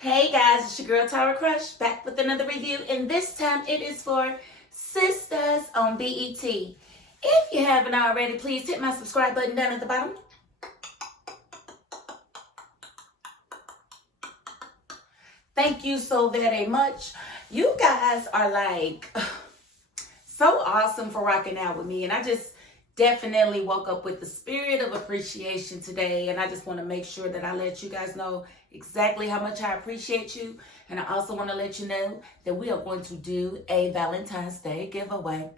Hey guys, it's your girl Tara Crush back with another review, and this time it is for Sistas on BET. If you haven't already, please hit my subscribe button down at the bottom. Thank you so very much. You guys are like so awesome for rocking out with me, and I just definitely woke up with the spirit of appreciation today, and I just want to make sure that I let you guys know exactly how much I appreciate you. And I also want to let you know that we are going to do a Valentine's Day giveaway.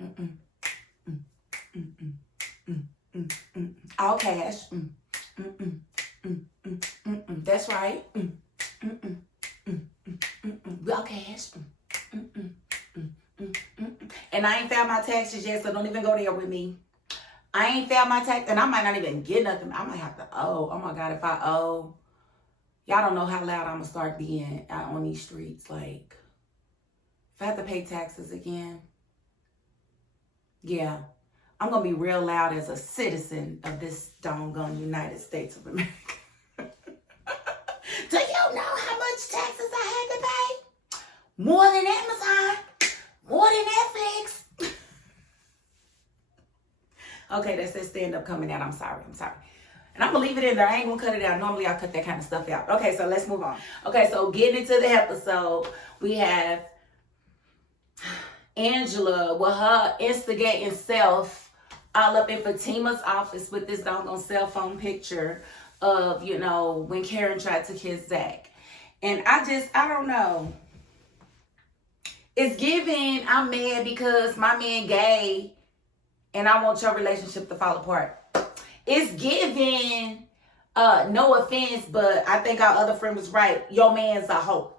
All cash. That's right. All cash. And I ain't found my taxes yet, so don't even go there with me. I ain't found my tax, and I might not even get nothing. I might have to owe. Oh my God, if I owe, y'all don't know how loud I'm gonna start being out on these streets. Like, if I have to pay taxes again, yeah, I'm gonna be real loud as a citizen of this doggone United States of America. Do you know how much taxes I had to pay? More than Amazon, more than Netflix. Okay, that's that stand-up coming out. I'm sorry. And I'm going to leave it in there. I ain't going to cut it out. Normally, I'll cut that kind of stuff out. Okay, so let's move on. Okay, so getting into the episode, we have Angela with her instigating self all up in Fatima's office with this doggone cell phone picture of, you know, when Karen tried to kiss Zach. And I don't know. It's giving, I'm mad because my man gay and I want your relationship to fall apart. It's giving, no offense, but I think our other friend was right. Your man's a hoe.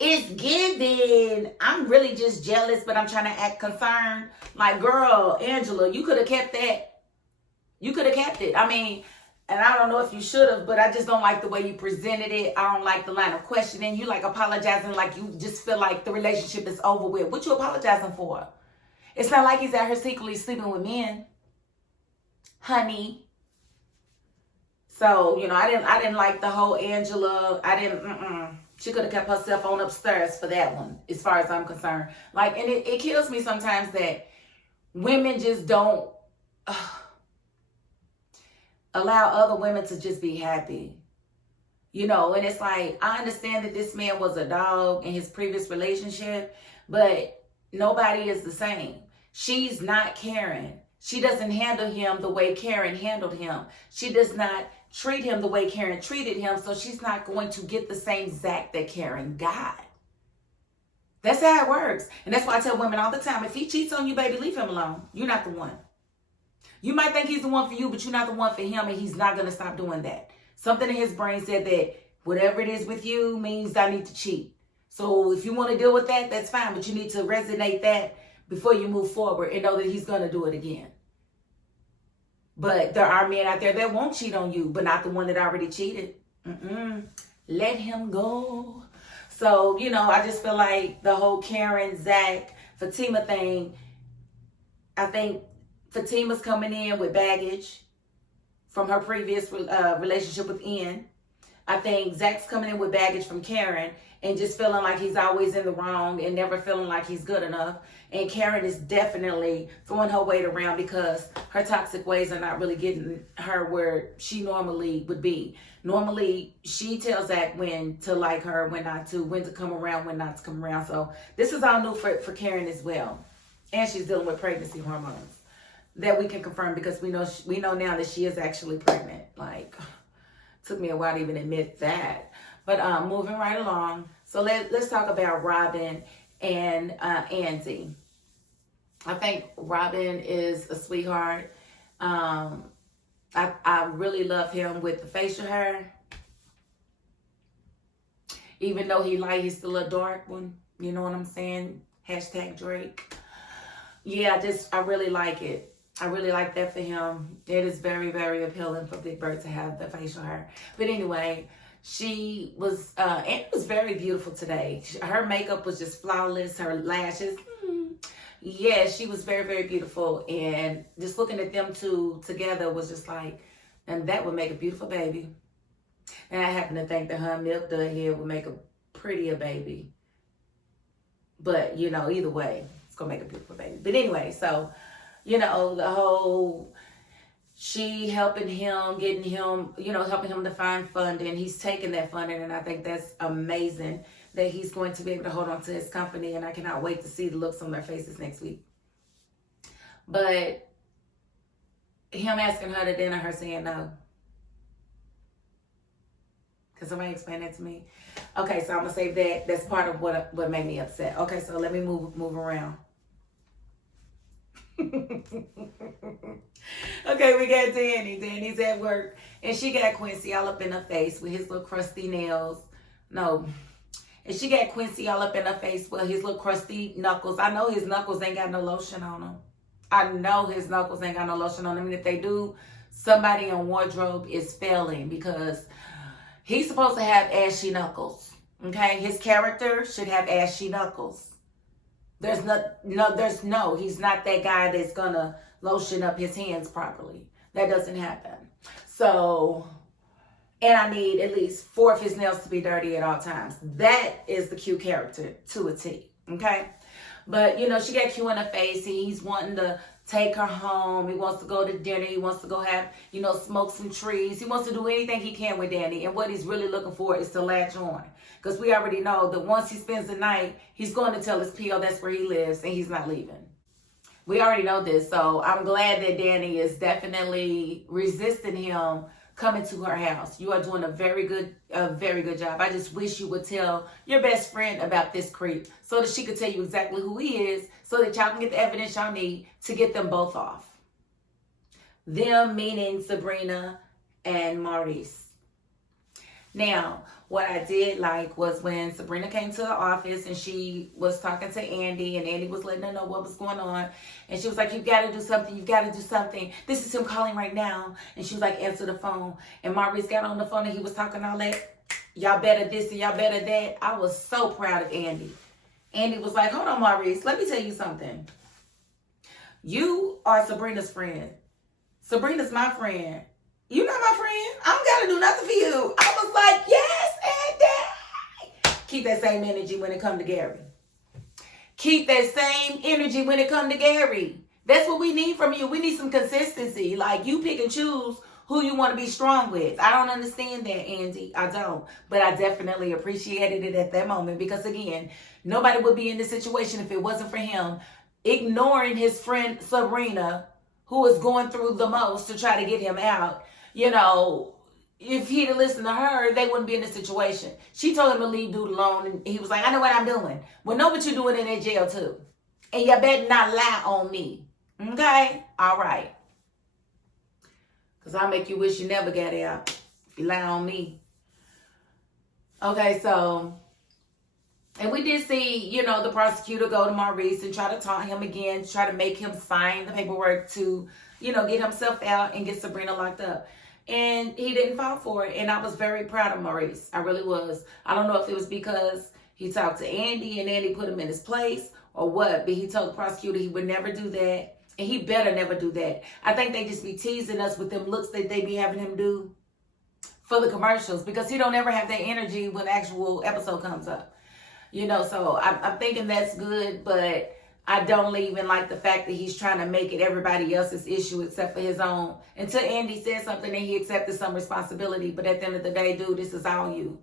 It's giving, I'm really just jealous, but I'm trying to act concerned. Like, girl, Angela, you could have kept that. You could have kept it. I mean, and I don't know if you should have, but I just don't like the way you presented it. I don't like the line of questioning. You like apologizing like you just feel like the relationship is over with. What you apologizing for? It's not like he's out here secretly sleeping with men, honey. So, you know, I didn't like the whole Angela. She could have kept her cell phone upstairs for that one, as far as I'm concerned. Like, and it kills me sometimes that women just don't allow other women to just be happy. You know, and it's like, I understand that this man was a dog in his previous relationship, but nobody is the same. She's not Karen. She doesn't handle him the way Karen handled him. She does not treat him the way Karen treated him, so she's not going to get the same Zach that Karen got. That's how it works. And that's why I tell women all the time, if he cheats on you, baby, leave him alone. You're not the one. You might think he's the one for you, but you're not the one for him, and he's not going to stop doing that. Something in his brain said that whatever it is with you means I need to cheat. So if you want to deal with that, that's fine, but you need to resonate that before you move forward and know that he's going to do it again. But there are men out there that won't cheat on you, but not the one that already cheated. Let him go. So, you know, I just feel like the whole Karen, Zach, Fatima thing, I think Fatima's coming in with baggage from her previous relationship with Ian. I think Zach's coming in with baggage from Karen and just feeling like he's always in the wrong and never feeling like he's good enough. And Karen is definitely throwing her weight around because her toxic ways are not really getting her where she normally would be. Normally, she tells Zach when to like her, when not to, when to come around, when not to come around. So this is all new for Karen as well. And she's dealing with pregnancy hormones that we can confirm because we know now that she is actually pregnant. Like, took me a while to even admit that. But moving right along. So let's talk about Robin and Andy. I think Robin is a sweetheart. I really love him with the facial hair. Even though he's still a dark one. You know what I'm saying? Hashtag Drake. Yeah, I really like it. I really like that for him. It is very, very appealing for Big Bird to have the facial hair. But anyway, she was, Annie was very beautiful today. Her makeup was just flawless. Her lashes, yeah, she was very, very beautiful. And just looking at them two together was just like, and that would make a beautiful baby. And I happen to think that her milk dud head would make a pretty a baby. But, you know, either way, it's going to make a beautiful baby. But anyway, so, you know, the whole, she helping him, getting him, you know, helping him to find funding. He's taking that funding, and I think that's amazing that he's going to be able to hold on to his company, and I cannot wait to see the looks on their faces next week. But him asking her to dinner, her saying no. Can somebody explain that to me? Okay, so I'm going to save that. That's part of what made me upset. Okay, so let me move around. Okay, we got Danny. Danny's at work, and she got Quincy all up in her face with his little crusty nails. No. And she got Quincy all up in her face with his little crusty knuckles. I know his knuckles ain't got no lotion on them. I know his knuckles ain't got no lotion on them. And if they do, somebody on wardrobe is failing, because he's supposed to have ashy knuckles. Okay? His character should have ashy knuckles. He's not that guy that's gonna lotion up his hands properly. That doesn't happen. So, and I need at least 4 of his nails to be dirty at all times. That is the Q character to a T. Okay? But, you know, she got Q in her face. He's wanting to take her home. He wants to go to dinner. He wants to go have, you know, smoke some trees. He wants to do anything he can with Danny. And what he's really looking for is to latch on. Because we already know that once he spends the night, he's going to tell his PO that's where he lives, and he's not leaving. We already know this. So I'm glad that Danny is definitely resisting him coming to her house. You are doing a very good job. I just wish you would tell your best friend about this creep so that she could tell you exactly who he is, so that y'all can get the evidence y'all need to get them both off. Them meaning Sabrina and Maurice. Now, what I did like was when Sabrina came to the office and she was talking to Andy, and Andy was letting her know what was going on. And she was like, "You've got to do something. You've got to do something. This is him calling right now." And she was like, "Answer the phone." And Maurice got on the phone and he was talking all that. "Y'all better this and y'all better that." I was so proud of Andy. Andy was like, "Hold on, Maurice. Let me tell you something. You are Sabrina's friend. Sabrina's my friend. You're not my friend. I don't got to do nothing for you." I was like, yes, Andy. Keep that same energy when it comes to Gary. Keep that same energy when it comes to Gary. That's what we need from you. We need some consistency. Like, you pick and choose who you want to be strong with. I don't understand that, Andy. I don't. But I definitely appreciated it at that moment, because, again, nobody would be in this situation if it wasn't for him ignoring his friend Sabrina, who is going through the most to try to get him out. You know, if he'd have listened to her, they wouldn't be in this situation. She told him to leave dude alone, and he was like, "I know what I'm doing." Well, know what you're doing in that jail too. And you better not lie on me. Okay? All right. Because I'll make you wish you never got out if you lie on me. Okay, so, and we did see, you know, the prosecutor go to Maurice and try to taunt him again, try to make him sign the paperwork to, you know, get himself out and get Sabrina locked up. And he didn't fall for it. And I was very proud of Maurice. I really was. I don't know if it was because he talked to Andy and Andy put him in his place or what, but he told the prosecutor he would never do that. And he better never do that. I think they just be teasing us with them looks that they be having him do for the commercials, because he don't ever have that energy when the actual episode comes up. You know, so I'm thinking that's good, but I don't even like the fact that he's trying to make it everybody else's issue except for his own. Until Andy said something and he accepted some responsibility. But at the end of the day, dude, this is all you.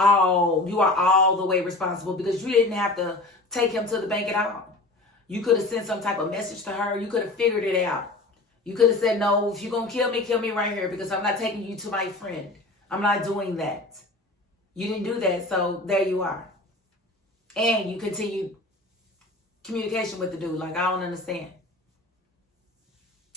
You are all the way responsible, because you didn't have to take him to the bank at all. You could have sent some type of message to her. You could have figured it out. You could have said, "No, if you're going to kill me right here, because I'm not taking you to my friend. I'm not doing that." You didn't do that, so there you are. And you continued communication with the dude. Like, I don't understand.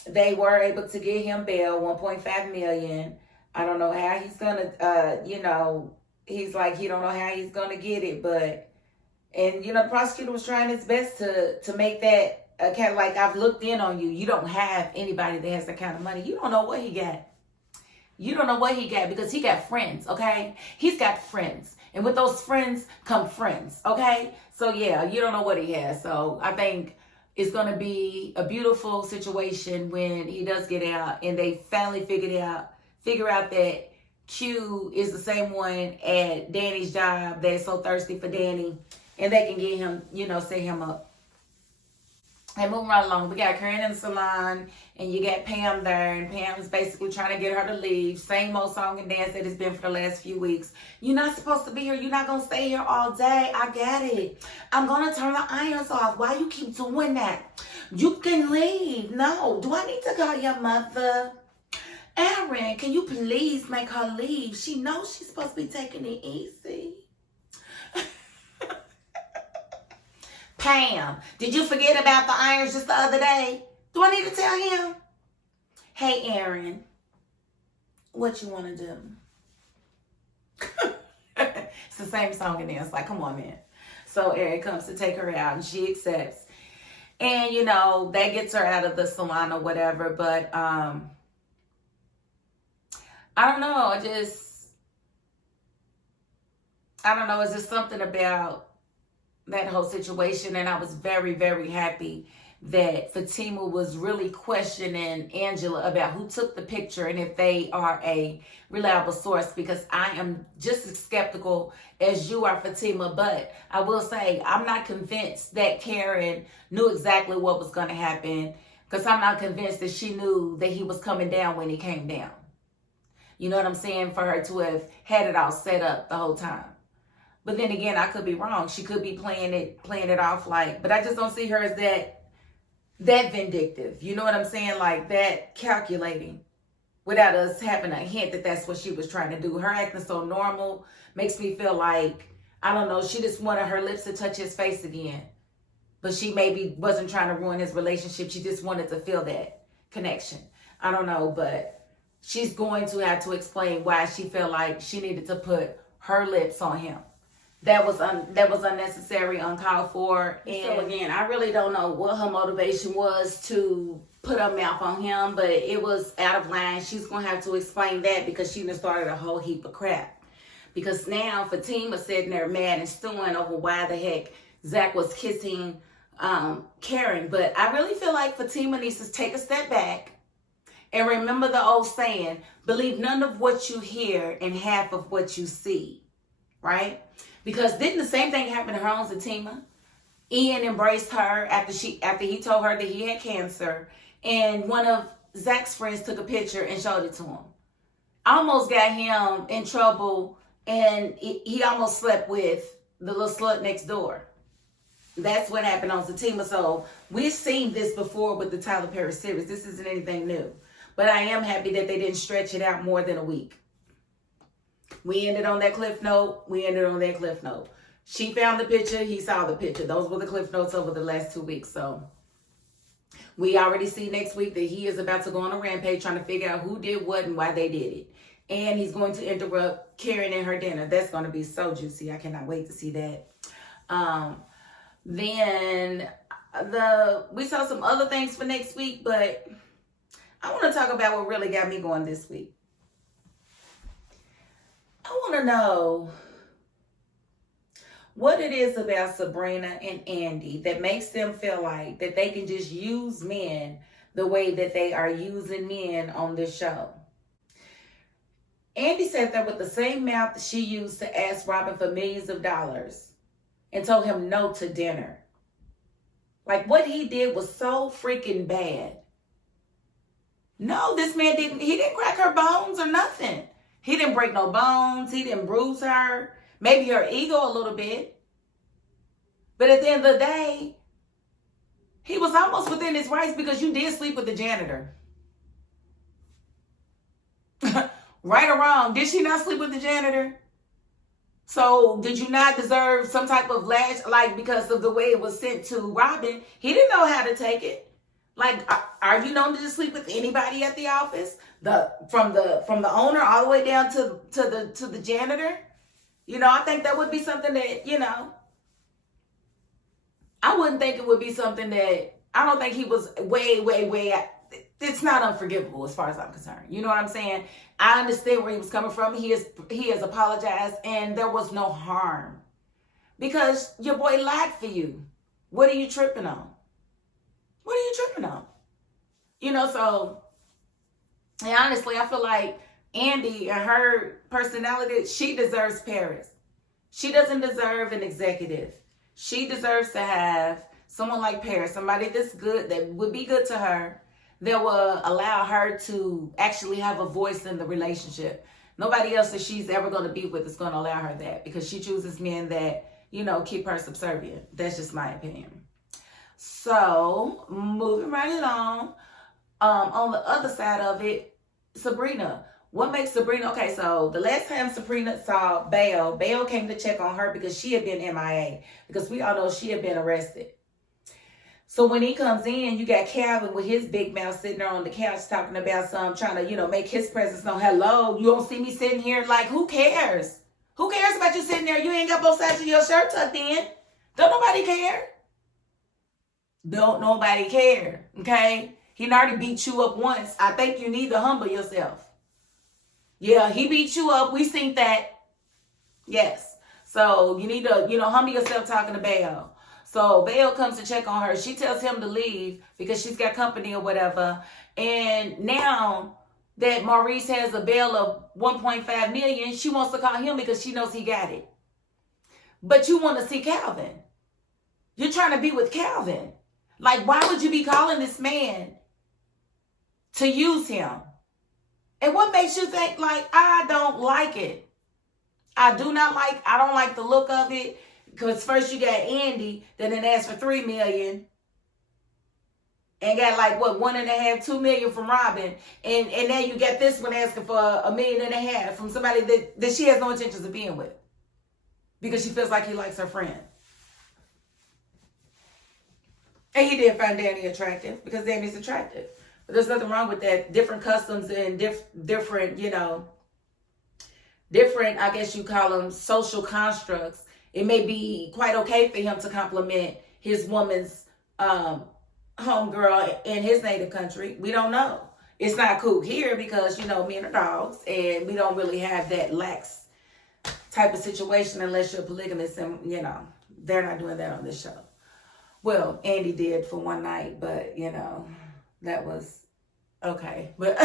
They were able to get him bail, $1.5 million. I don't know how he's gonna, you know, he's like, he don't know how he's gonna get it, but, and, you know, the prosecutor was trying his best to make that kind of like, "I've looked in on you. You don't have anybody that has that kind of money. You don't know what he got. You don't know what he got, because he got friends, okay? He's got friends. And with those friends come friends, okay? So, yeah, you don't know what he has. So, I think it's going to be a beautiful situation when he does get out and they finally figure out that Q is the same one at Danny's job that's so thirsty for Danny, and they can get him, set him up. And moving right along, we got Karen in the salon, and you got Pam there, and Pam's basically trying to get her to leave. Same old song and dance that it's been for the last few weeks. You're not supposed to be here. You're not going to stay here all day. I get it. I'm going to turn the irons off. Why you keep doing that? You can leave. No. Do I need to call your mother? Aaron, can you please make her leave? She knows she's supposed to be taking it easy. Pam, did you forget about the irons just the other day? Do I need to tell him? Hey, Aaron, what you want to do? It's the same song and dance. Like, come on, man. So Aaron comes to take her out, and she accepts. And, that gets her out of the salon or whatever. But, I don't know. I don't know. It's just something about that whole situation, and I was very, very happy that Fatima was really questioning Angela about who took the picture and if they are a reliable source, because I am just as skeptical as you are, Fatima. But I will say I'm not convinced that Karen knew exactly what was going to happen, because I'm not convinced that she knew that he was coming down when he came down. You know what I'm saying? For her to have had it all set up the whole time. But then again, I could be wrong. She could be playing it off like, but I just don't see her as that vindictive. You know what I'm saying? Like that calculating, without us having a hint that that's what she was trying to do. Her acting so normal makes me feel like, I don't know, she just wanted her lips to touch his face again. But she maybe wasn't trying to ruin his relationship. She just wanted to feel that connection. I don't know, but she's going to have to explain why she felt like she needed to put her lips on him. That was unnecessary, uncalled for. And so again, I really don't know what her motivation was to put her mouth on him, but it was out of line. She's going to have to explain that, because she done started a whole heap of crap. Because now Fatima's sitting there mad and stewing over why the heck Zach was kissing Karen. But I really feel like Fatima needs to take a step back and remember the old saying, believe none of what you hear and half of what you see, right? Because didn't the same thing happen to her on Fatima? Ian embraced her after he told her that he had cancer, and one of Zach's friends took a picture and showed it to him. Almost got him in trouble, and he almost slept with the little slut next door. That's what happened on Fatima. So we've seen this before with the Tyler Perry series. This isn't anything new. But I am happy that they didn't stretch it out more than a week. We ended on that cliff note. She found the picture. He saw the picture. Those were the cliff notes over the last 2 weeks. So we already see next week that he is about to go on a rampage trying to figure out who did what and why they did it. And he's going to interrupt Karen and her dinner. That's going to be so juicy. I cannot wait to see that. Then we saw some other things for next week, but I want to talk about what really got me going this week. I want to know what it is about Sabrina and Andy that makes them feel like that they can just use men the way that they are using men on this show. Andy sat there with the same mouth that she used to ask Robin for millions of dollars and told him no to dinner. Like, what he did was so freaking bad. No, this man didn't crack her bones or nothing. He didn't break no bones. He didn't bruise her. Maybe her ego a little bit. But at the end of the day, he was almost within his rights, because you did sleep with the janitor. Right or wrong, did she not sleep with the janitor? So did you not deserve some type of lash, like because of the way it was sent to Robin? He didn't know how to take it. Like, are you known to just sleep with anybody at the office? From the owner all the way down to the janitor? I think that would be something that, I wouldn't think it would be something that, I don't think he was way, it's not unforgivable as far as I'm concerned. You know what I'm saying? I understand where he was coming from. He has apologized, and there was no harm. Because your boy lied for you. What are you tripping on? So, and honestly, I feel like Andy and her personality, she deserves Paris. She doesn't deserve an executive. She deserves to have someone like Paris, somebody that's good, that would be good to her, that will allow her to actually have a voice in the relationship. Nobody else that she's ever going to be with is going to allow her that, because she chooses men that, keep her subservient. That's just my opinion. So, moving right along, on the other side of it, Sabrina. What makes Sabrina, okay, so the last time Sabrina saw Belle came to check on her because she had been MIA, because we all know she had been arrested. So when he comes in, you got Calvin with his big mouth sitting there on the couch talking about trying to, make his presence known. Hello, you don't see me sitting here? Like, who cares? Who cares about you sitting there? You ain't got both sides of your shirt tucked in. Don't nobody care. Don't nobody care, okay? He already beat you up once. I think you need to humble yourself. Yeah, he beat you up. We seen that. Yes. So you need to, humble yourself talking to Belle. So Belle comes to check on her. She tells him to leave because she's got company or whatever. And now that Maurice has a bail of $1.5 million, she wants to call him because she knows he got it. But you want to see Calvin. You're trying to be with Calvin. Like, why would you be calling this man to use him? And what makes you think, like, I don't like it? I don't like the look of it. Because first you got Andy, that then asked for $3 million. And got $1.5, $2 million from Robin. And now you got this one asking for $1.5 million from somebody that she has no intentions of being with. Because she feels like he likes her friend. And he did find Danny attractive, because Danny's attractive. But there's nothing wrong with that. Different customs and different, I guess you call them, social constructs. It may be quite okay for him to compliment his woman's homegirl in his native country. We don't know. It's not cool here because, men are dogs, and we don't really have that lax type of situation unless you're polygamous, and, they're not doing that on this show. Well, Andy did for one night, but, that was okay. But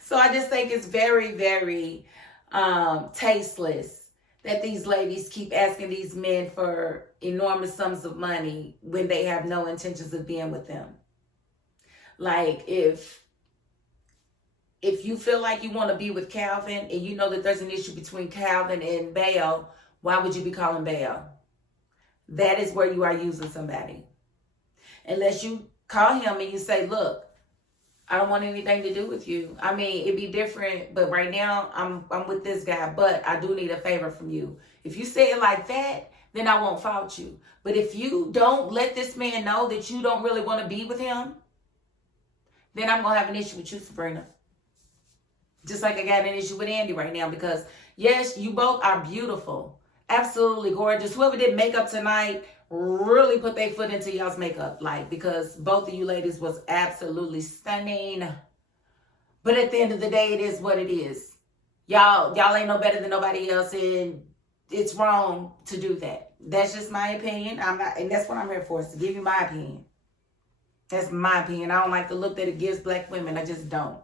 so I just think it's very, very tasteless that these ladies keep asking these men for enormous sums of money when they have no intentions of being with them. Like, if you feel like you want to be with Calvin and you know that there's an issue between Calvin and Belle, why would you be calling Belle? That is where you are using somebody. Unless you call him and you say, look, I don't want anything to do with you. I mean, it'd be different, but right now I'm with this guy, but I do need a favor from you. If you say it like that, then I won't fault you. But if you don't let this man know that you don't really want to be with him, then I'm going to have an issue with you, Sabrina. Just like I got an issue with Andy right now, because yes, you both are beautiful. Absolutely gorgeous. Whoever did makeup tonight really put their foot into y'all's makeup, because both of you ladies was absolutely stunning. But at the end of the day, it is what it is. Y'all ain't no better than nobody else, and it's wrong to do that. That's just my opinion. And that's what I'm here for, is to give you my opinion. That's my opinion. I don't like the look that it gives black women. I just don't.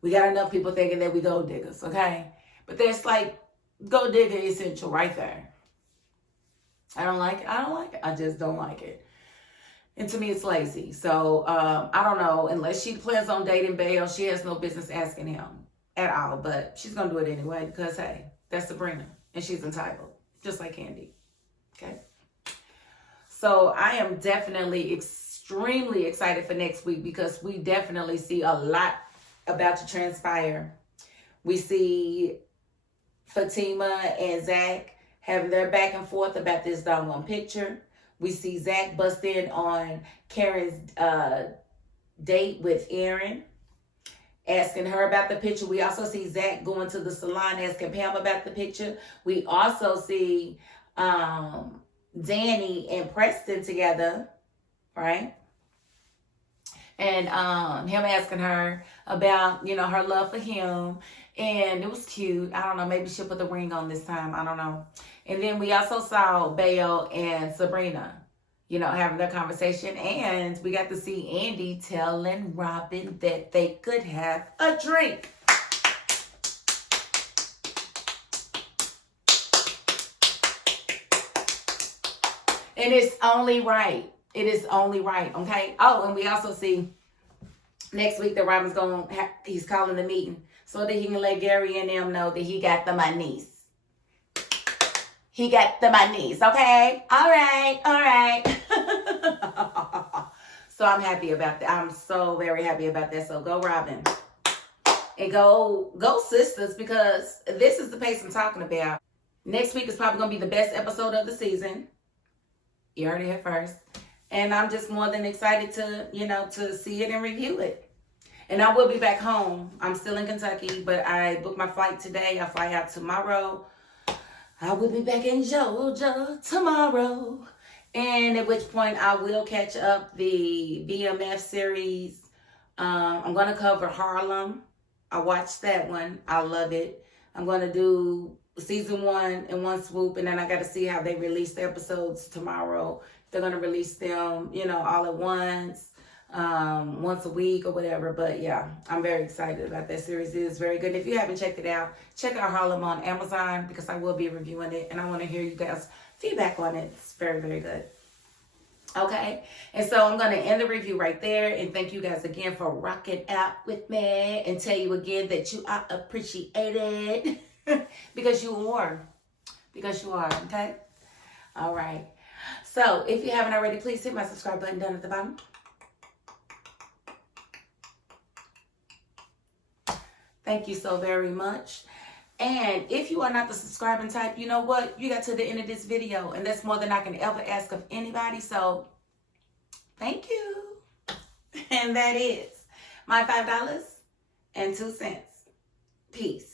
We got enough people thinking that we gold diggers, okay? But that's like gold digger essential right there. I don't like it. I just don't like it. And to me, it's lazy. So, I don't know. Unless she plans on dating Belle, she has no business asking him at all. But she's going to do it anyway because, hey, that's Sabrina. And she's entitled, just like Candy. Okay? So, I am definitely extremely excited for next week because we definitely see a lot about to transpire. We see Fatima and Zach having their back and forth about this doggone picture. We see Zach bust in on Karen's date with Aaron, asking her about the picture. We also see Zach going to the salon asking Pam about the picture. We also see Danny and Preston together, right? And him asking her about, her love for him. And it was cute. I don't know. Maybe she'll put the ring on this time. I don't know. And then we also saw Belle and Sabrina. having their conversation. And we got to see Andy telling Robin that they could have a drink. And it's only right. It is only right, okay? Oh, and we also see next week that Robin's he's calling the meeting so that he can let Gary and them know that he got the monies. He got the monies, okay? All right. So I'm happy about that. I'm so very happy about that. So go Robin. And go Sistas, because this is the pace I'm talking about. Next week is probably going to be the best episode of the season. You heard it here first. And I'm just more than excited to see it and review it. And I will be back home. I'm still in Kentucky, but I booked my flight today. I fly out tomorrow. I will be back in Georgia tomorrow. And at which point I will catch up the BMF series. I'm going to cover Harlem. I watched that one. I love it. I'm going to do season 1 in one swoop, and then I got to see how they release the episodes tomorrow. If they're going to release them, all at once a week or whatever. But yeah, I'm very excited about that series. It is very good. If you haven't checked it out, check out Harlem on Amazon, because I will be reviewing it, and I want to hear you guys' feedback on it. It's very, very good. Okay, and so I'm going to end the review right there, and thank you guys again for rocking out with me, and tell you again that you are appreciated. Because you are, okay? All right. So if you haven't already, please hit my subscribe button down at the bottom. Thank you so very much. And if you are not the subscribing type, you know what? You got to the end of this video, and that's more than I can ever ask of anybody. So thank you. And that is my $5.02. Peace.